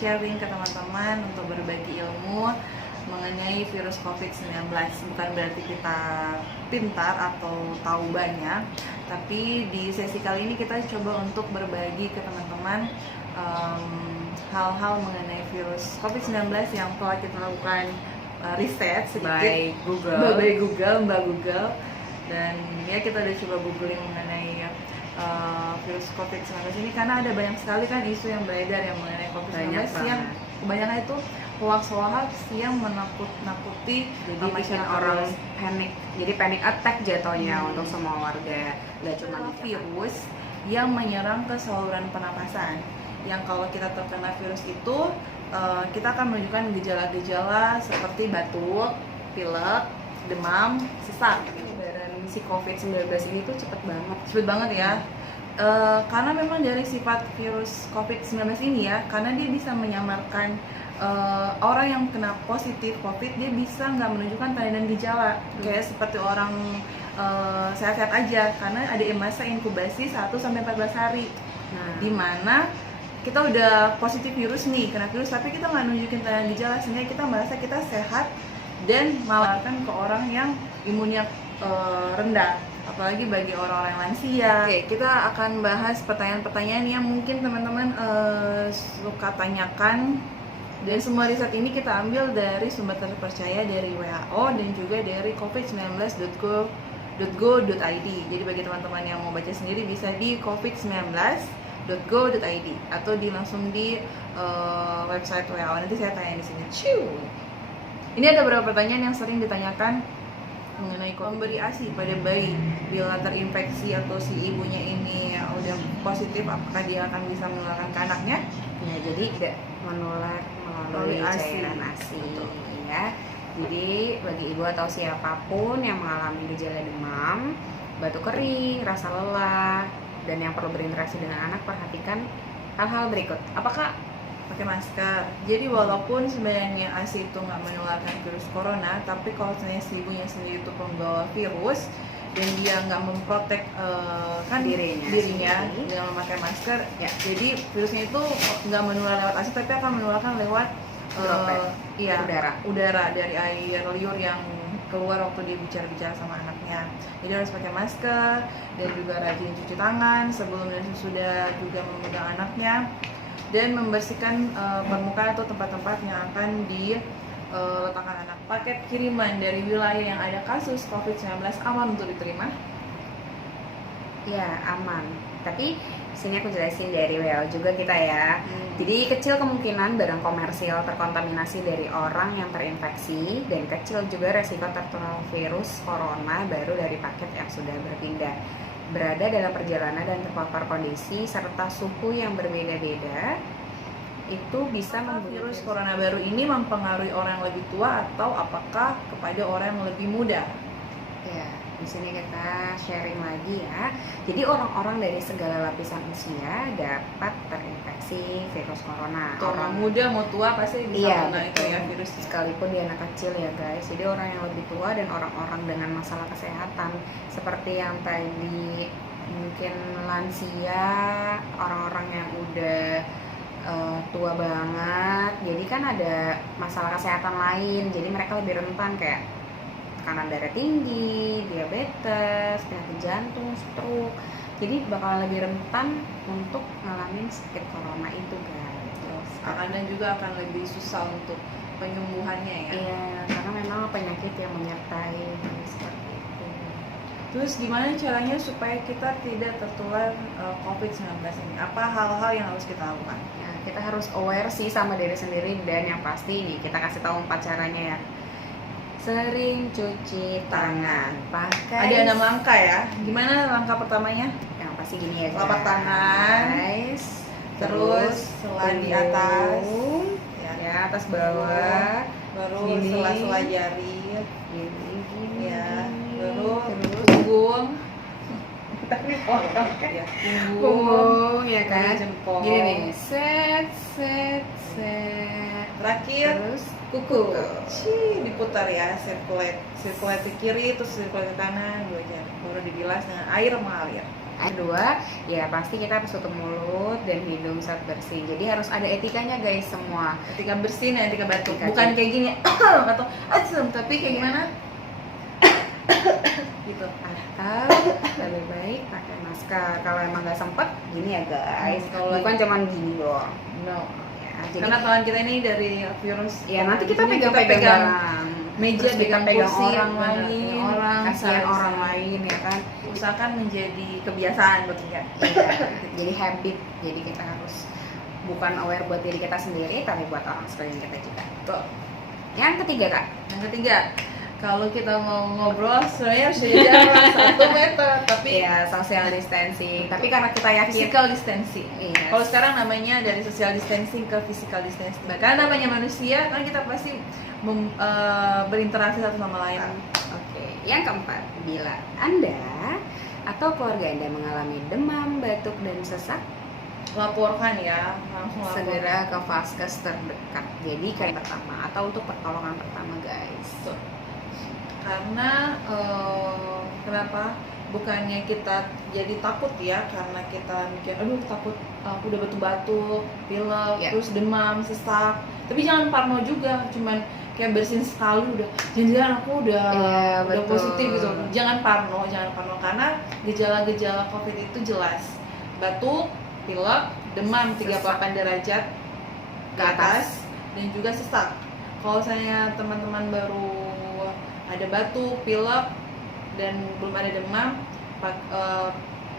sharing ke teman-teman untuk berbagi ilmu mengenai virus COVID-19. Bukan berarti kita pintar atau tahu banyak, tapi di sesi kali ini kita coba untuk berbagi ke teman-teman hal-hal mengenai virus COVID-19 yang telah kita lakukan riset sedikit by Google, Mbak Google, dan ya kita udah coba googling mengenai virus COVID-19 ini karena ada banyak sekali kan isu yang beredar yang mengenai COVID-19 yang kebanyakan itu hoax yang menakut-nakuti, jadi bikin orang panik, jadi panic attack jatuhnya untuk semua warga. Gak cuma virus yang menyerang ke saluran pernapasan, yang kalau kita terkena virus itu kita akan menunjukkan gejala-gejala seperti batuk, pilek, demam, sesak. Penyebaran si COVID-19 ini tuh cepet banget ya. Karena memang dari sifat virus COVID-19 ini ya, karena dia bisa menyamarkan orang yang kena positif COVID, dia bisa nggak menunjukkan tanda dan gejala kayak seperti orang sehat-sehat aja, karena ada masa inkubasi 1-14 hari. Di mana kita udah positif virus nih, kena virus, tapi kita nggak nunjukin tanda gejala, sehingga kita merasa kita sehat dan malarkan ke orang yang imunnya rendah, apalagi bagi orang-orang lansia. Oke, kita akan bahas pertanyaan-pertanyaan yang mungkin teman-teman suka tanyakan, dan semua riset ini kita ambil dari sumber terpercaya dari WHO dan juga dari covid19.go.id. Jadi bagi teman-teman yang mau baca sendiri bisa di covid19.go.id atau langsung di website WHO. Nanti saya tanya di sini. Ini ada beberapa pertanyaan yang sering ditanyakan mengenai memberi ASI pada bayi bila terinfeksi atau si ibunya ini udah positif, apakah dia akan bisa menularkan ke anaknya? Ya, jadi tidak menular melalui cairan ASI ya. Jadi bagi ibu atau siapapun yang mengalami gejala demam, batuk kering, rasa lelah, dan yang perlu berinteraksi dengan anak, perhatikan hal-hal berikut. Apakah pakai masker? Jadi walaupun sebenarnya ASI itu nggak menularkan virus corona, tapi kalau si ibunya sendiri itu pembawa virus dan dia nggak memprotek dirinya dengan memakai masker, ya, jadi virusnya itu nggak menular lewat ASI, tapi akan menularkan lewat udara dari air liur yang keluar waktu dia bicara sama anaknya. Jadi harus pakai masker dan juga rajin cuci tangan sebelum dan sesudah juga memegang anaknya, dan membersihkan permukaan atau tempat-tempat yang akan diletakkan anak. Paket kiriman dari wilayah yang ada kasus COVID-19 aman untuk diterima? Ya, aman. Tapi sini aku jelasin dari WHO juga kita ya. Jadi kecil kemungkinan barang komersil terkontaminasi dari orang yang terinfeksi, dan kecil juga resiko tertular virus corona baru dari paket yang sudah berpindah, berada dalam perjalanan dan terpapar kondisi serta suhu yang berbeda-beda. Itu bisa membuat virus corona baru ini mempengaruhi orang yang lebih tua atau apakah kepada orang yang lebih muda? Ya, di sini kita sharing lagi ya. Jadi orang-orang dari segala lapisan usia dapat terinfeksi virus corona. Orang muda mau tua pasti bisa kena itu ya virusnya. Sekalipun dia anak kecil ya guys. Jadi orang yang lebih tua dan orang-orang dengan masalah kesehatan seperti yang tadi mungkin lansia, orang-orang yang udah tua banget. Jadi kan ada masalah kesehatan lain. Jadi mereka lebih rentan kayak tekanan darah tinggi, diabetes, penyakit jantung, stroke. Jadi bakal lebih rentan untuk ngalamin sakit corona itu guys. Dan juga akan lebih susah untuk penyembuhannya ya. Iya, karena memang penyakit yang menyertai seperti itu. Terus gimana caranya supaya kita tidak tertular COVID-19 ini? Apa hal-hal yang harus kita lakukan? Ya, kita harus aware sih sama diri sendiri, dan yang pasti nih kita kasih tahu 4 caranya ya. Sering cuci tangan, pakai. Ada 6 langkah ya. Gimana langkah pertamanya? Yang pasti gini ya, telapak tangan, terus selang di atas, ya atas bawah, baru sela-sela jari, gini, ya, baru punggung, punggung ya kan, jempol, gini nih, set, terakhir terus kuku, diputar ya, sirkulat ke kiri, terus sirkulat ke kanan, 2 jari, baru dibilas dengan air mengalir. Kedua, ya pasti kita harus tutup mulut dan hidung saat bersin. Jadi harus ada etikanya guys semua. Etika bersin dan etika batuk. Etika Bukan batuk. kayak gini atau asem, tapi kayak gimana? Gitu. Atau lebih baik pakai masker. Kalau emang nggak sempet, gini ya guys. Kalau Bukan cuman gini doang. No. Ya, jadi Karena tangan kita ini dari virus. ya nanti kita Jadi pegang-pegang barang. meja, Terus kita pegang pegang kursi, orang bener, lain, pegang orang, kasihan saling- orang lain ya kan. Usahakan menjadi kebiasaan buat kita. Iya, jadi habit. Jadi kita harus bukan aware buat diri kita sendiri, tapi buat orang sekeliling kita juga. Tuh. Yang ketiga kak, Yang ketiga, kalau kita mau ngobrol sebenarnya harus jadi jarak 1 meter, tapi ya social distancing. Tapi karena kita yakin, physical distancing. Yes. Kalau sekarang namanya dari social distancing ke physical distancing. Karena namanya manusia, kan kita pasti berinteraksi satu sama lain. Oke. Yang keempat, bila Anda atau keluarga Anda mengalami demam, batuk, dan sesak, Laporkan ya, langsung laporkan. segera ke vaskes terdekat. Jadi kayak pertama atau untuk pertolongan pertama guys. Tuh. Karena kenapa? Bukannya kita jadi takut ya, karena kita mikir, aduh takut aku udah batuk-batuk, pilek, Ya. terus demam, sesak. Tapi jangan parno juga, cuman kayak bersin sekali udah, jangan aku udah Iya, udah betul. positif gitu. Jangan parno karena gejala-gejala COVID itu jelas. Batuk, pilek, demam 38 derajat ke atas, dan juga sesak. Kalau saya teman-teman baru ada batuk, pilek, dan belum ada demam,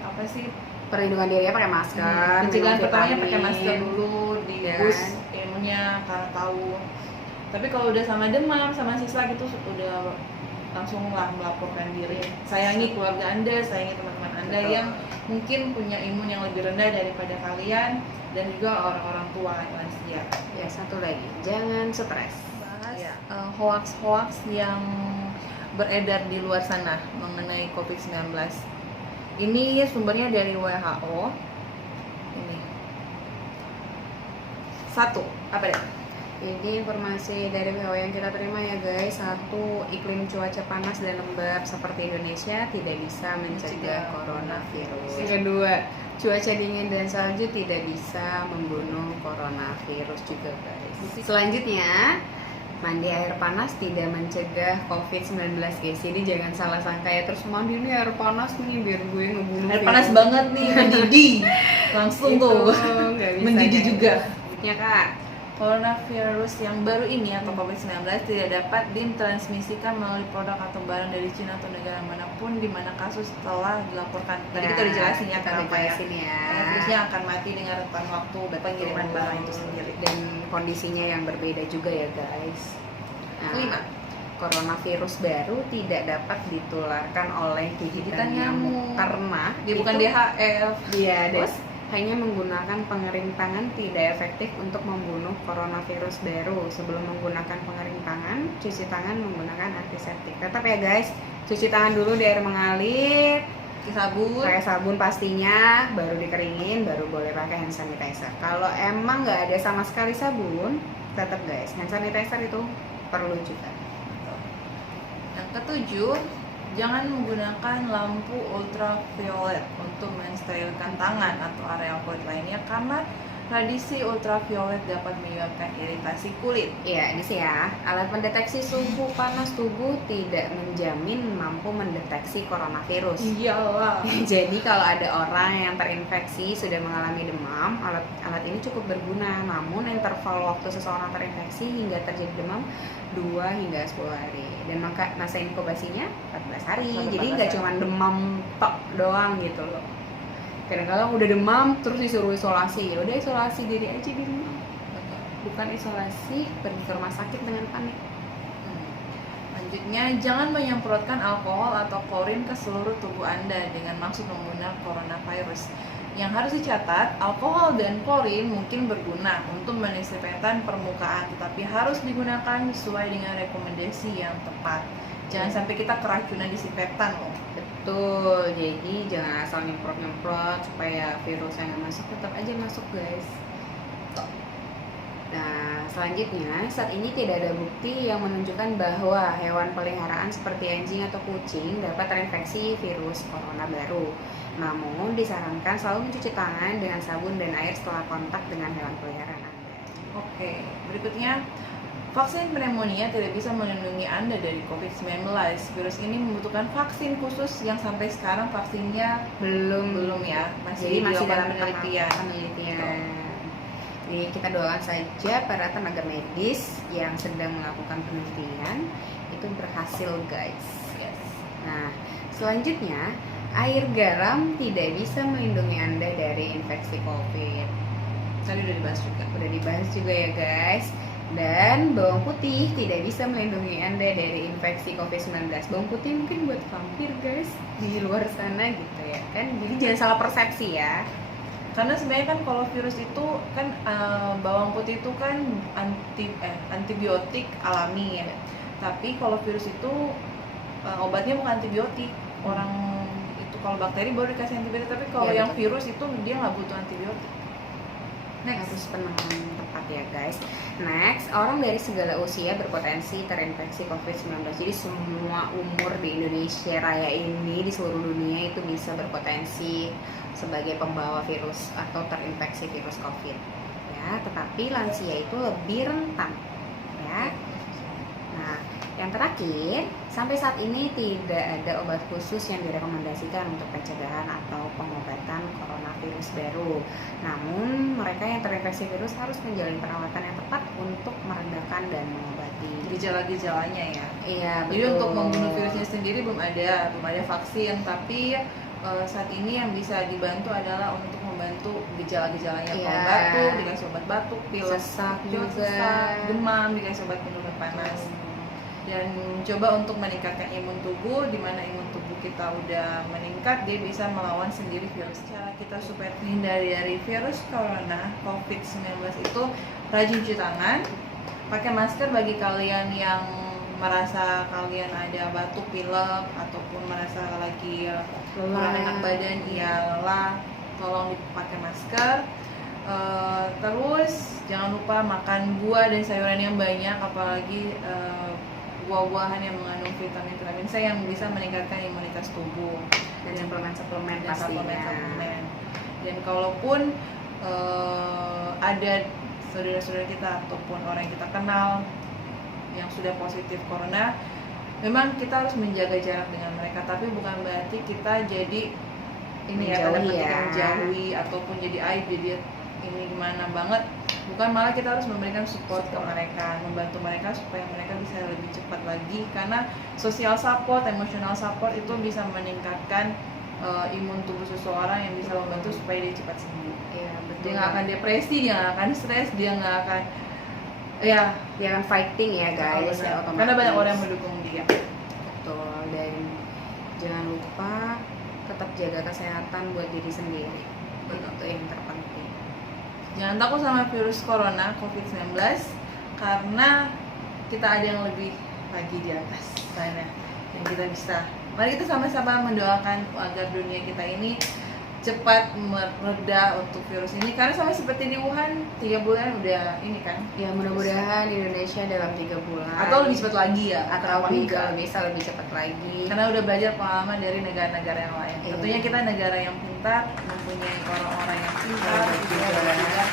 apa sih, Perlindungan diri pakai masker. pencegahan minum pertamanya pakai vitamin. masker dulu, di Ya boost kan? imunnya karena tahu. Tapi kalau udah sama demam, sama sesak itu udah langsung lah melaporkan diri. Sayangi keluarga Anda, sayangi teman-teman Anda Betul. yang mungkin punya imun yang lebih rendah daripada kalian, dan juga orang-orang tua lansia. Ya, satu lagi, jangan stres. Bahas Ya. hoax-hoax yang beredar di luar sana mengenai COVID-19. Ini sumbernya dari WHO. Ini. Satu, apa deh? Ini informasi dari WHO yang kita terima ya guys. Satu, iklim cuaca panas dan lembab seperti Indonesia tidak bisa mencegah coronavirus. Yang kedua, cuaca dingin dan salju tidak bisa membunuh coronavirus juga guys. Selanjutnya, mandi air panas tidak mencegah COVID-19 guys. Jadi jangan salah sangka ya, terus mandi ini air panas nih biar gue ngebunuh Air virus. panas banget nih, mendidih. Langsung Itu, tuh. nggak bisa Mendidih kayak juga. gitu. Ya kak. Coronavirus yang baru ini atau COVID-19 tidak dapat ditransmisikan melalui produk atau barang dari Cina atau negara manapun di mana kasus telah dilaporkan. Tadi kita udah jelasin ya kita kenapa udah ya. jelasin ya. Karena virusnya akan mati dengan rentan waktu pengiriman barang itu sendiri. Dan kondisinya yang berbeda juga ya guys. Nah, Kelima, coronavirus baru tidak dapat ditularkan oleh gigitan nyamuk karena dia bukan itu- DHF. Dia Terus? hanya menggunakan pengering tangan tidak efektif untuk membunuh coronavirus baru. Sebelum menggunakan pengering tangan, cuci tangan menggunakan antiseptik. Tetap ya guys, cuci tangan dulu di air mengalir, Sabun. pakai sabun pastinya, baru dikeringin, baru boleh pakai hand sanitizer. Kalau emang nggak ada sama sekali sabun, tetap guys, hand sanitizer itu perlu juga. Yang ketujuh, jangan menggunakan lampu ultraviolet untuk mensterilkan tangan atau area kulit lainnya karena radiasi ultraviolet dapat menyebabkan iritasi kulit. Iya, ini sih ya, alat pendeteksi suhu panas tubuh tidak menjamin mampu mendeteksi coronavirus. Iyalah. Jadi kalau ada orang yang terinfeksi sudah mengalami demam, alat ini cukup berguna. Namun interval waktu seseorang terinfeksi hingga terjadi demam 2 hingga 10 hari. Dan masa inkubasinya 14 hari. Sampai Jadi 14 nggak hari. cuma demam tok doang gitu loh. Kadang-kadang udah demam terus disuruh isolasi. Ya udah isolasi diri aja di rumah. Bukan isolasi pergi ke rumah sakit dengan panik. Selanjutnya, jangan menyemprotkan alkohol atau klorin ke seluruh tubuh Anda dengan maksud membunuh coronavirus. Yang harus dicatat, alkohol dan klorin mungkin berguna untuk mendisinfektan permukaan, tetapi harus digunakan sesuai dengan rekomendasi yang tepat. Jangan sampai kita keracunan disinfektan loh. Betul, jadi jangan asal nyemprot-nyemprot supaya virusnya nggak masuk, tetap aja masuk guys. Nah, Selanjutnya, saat ini tidak ada bukti yang menunjukkan bahwa hewan peliharaan seperti anjing atau kucing dapat terinfeksi virus corona baru. Namun, disarankan selalu mencuci tangan dengan sabun dan air setelah kontak dengan hewan peliharaan Anda. Oke, berikutnya vaksin pneumonia tidak bisa melindungi Anda dari COVID-19. Virus ini membutuhkan vaksin khusus yang sampai sekarang vaksinnya belum ya, Jadi masih dalam dilakukan penelitian. Jadi kita doakan saja para tenaga medis yang sedang melakukan penelitian itu berhasil, guys. Yes. Nah, selanjutnya, air garam tidak bisa melindungi Anda dari infeksi COVID. Tadi udah dibahas juga. Udah dibahas juga ya, guys. Dan bawang putih tidak bisa melindungi Anda dari infeksi COVID-19. Bawang putih mungkin buat vampir, guys, di luar sana gitu ya kan. Jadi jangan salah persepsi ya. Karena sebenarnya kan kalau virus itu kan bawang putih itu kan antibiotik alami ya. Tapi kalau virus itu obatnya bukan antibiotik. Orang itu kalau bakteri baru dikasih antibiotik, tapi kalau Ya, yang betul. virus itu dia nggak butuh antibiotik. Harus penanganan tepat ya, guys. Next, orang dari segala usia berpotensi terinfeksi COVID-19. Jadi semua umur di Indonesia Raya ini, di seluruh dunia itu bisa berpotensi sebagai pembawa virus atau terinfeksi virus COVID. Ya, tetapi lansia itu lebih rentan. Ya. Nah, yang terakhir, sampai saat ini tidak ada obat khusus yang direkomendasikan untuk pencegahan atau pengobatan coronavirus baru. Namun, mereka yang terinfeksi virus harus menjalani perawatan yang tepat untuk meredakan dan mengobati Gejala-gejalanya ya. Iya, Jadi betul. untuk membunuh virusnya sendiri belum ada vaksin, tapi saat ini yang bisa dibantu adalah untuk membantu gejala-gejalanya. Iya. Kalau batuk dikasih obat batuk, pilek, Sesak juga, juga. demam dikasih obat penurun panas. Dan coba untuk meningkatkan imun tubuh, di mana imun tubuh kita udah meningkat, dia bisa melawan sendiri virus. Cara kita supaya terhindar dari virus corona COVID-19 itu rajin cuci tangan, pakai masker bagi kalian yang merasa kalian ada batuk, pilek, ataupun merasa lagi kurang enak badan, iyalah tolong dipakai masker. Terus jangan lupa makan buah dan sayuran yang banyak, apalagi buah-buahan yang mengandung vitamin C yang bisa meningkatkan imunitas tubuh, Dan suplemen-suplemen dan pastinya. suplemen. Dan kalaupun ada saudara-saudara kita ataupun orang yang kita kenal yang sudah positif corona, memang kita harus menjaga jarak dengan mereka, tapi bukan berarti kita jadi ini ya, tanda petik menjauhi ataupun jadi aib, jadi ini gimana banget. Bukan, malah kita harus memberikan support ke mereka, membantu mereka supaya mereka bisa lebih cepat lagi, karena social support, emotional support itu bisa meningkatkan imun tubuh seseorang yang bisa membantu supaya dia cepat sembuh. Iya, betul. Dia nggak akan depresi, dia nggak akan stres, dia nggak akan dia akan fighting ya, guys. Ya, otomatis. karena banyak orang yang mendukung dia. Betul. Dan jangan lupa tetap jaga kesehatan buat diri sendiri. Itu yang terpenting. Jangan takut sama virus corona COVID-19, karena kita ada yang lebih lagi di atas sana yang kita bisa. Mari kita sama-sama mendoakan agar dunia kita ini cepat mereda untuk virus ini, karena sama seperti di Wuhan 3 bulan udah ini kan. Ya, mudah-mudahan di Indonesia dalam 3 bulan Atau lebih cepat lagi ya, atau kenapa bisa enggak? lebih cepat lagi. Karena udah belajar pengalaman dari negara-negara yang lain. Iya. Tentunya kita negara yang pintar, mempunyai orang-orang yang pintar, Iya, juga juga.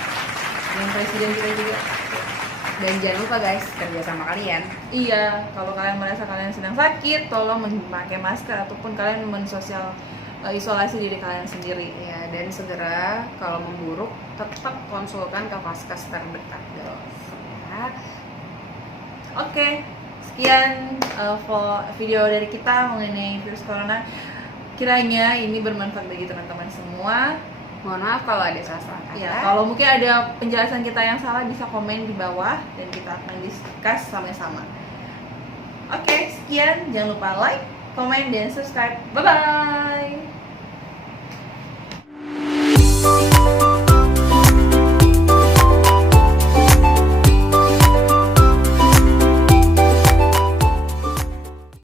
dan presiden kita juga. Dan jangan lupa, guys, kerja sama kalian. Iya, kalau kalian merasa kalian sedang sakit, tolong memakai masker ataupun kalian isolasi diri kalian sendiri. Ya, dan segera kalau memburuk tetap konsulkan ke vaskes terdekat, guys. Ya. Oke, sekian video dari kita mengenai virus corona. Kiranya ini bermanfaat bagi teman-teman semua. Mohon maaf kalau ada salah-salah kata. Ya, kalau mungkin ada penjelasan kita yang salah, bisa komen di bawah dan kita akan discuss sama-sama. Oke, sekian. Jangan lupa like, komen, dan subscribe. Bye-bye!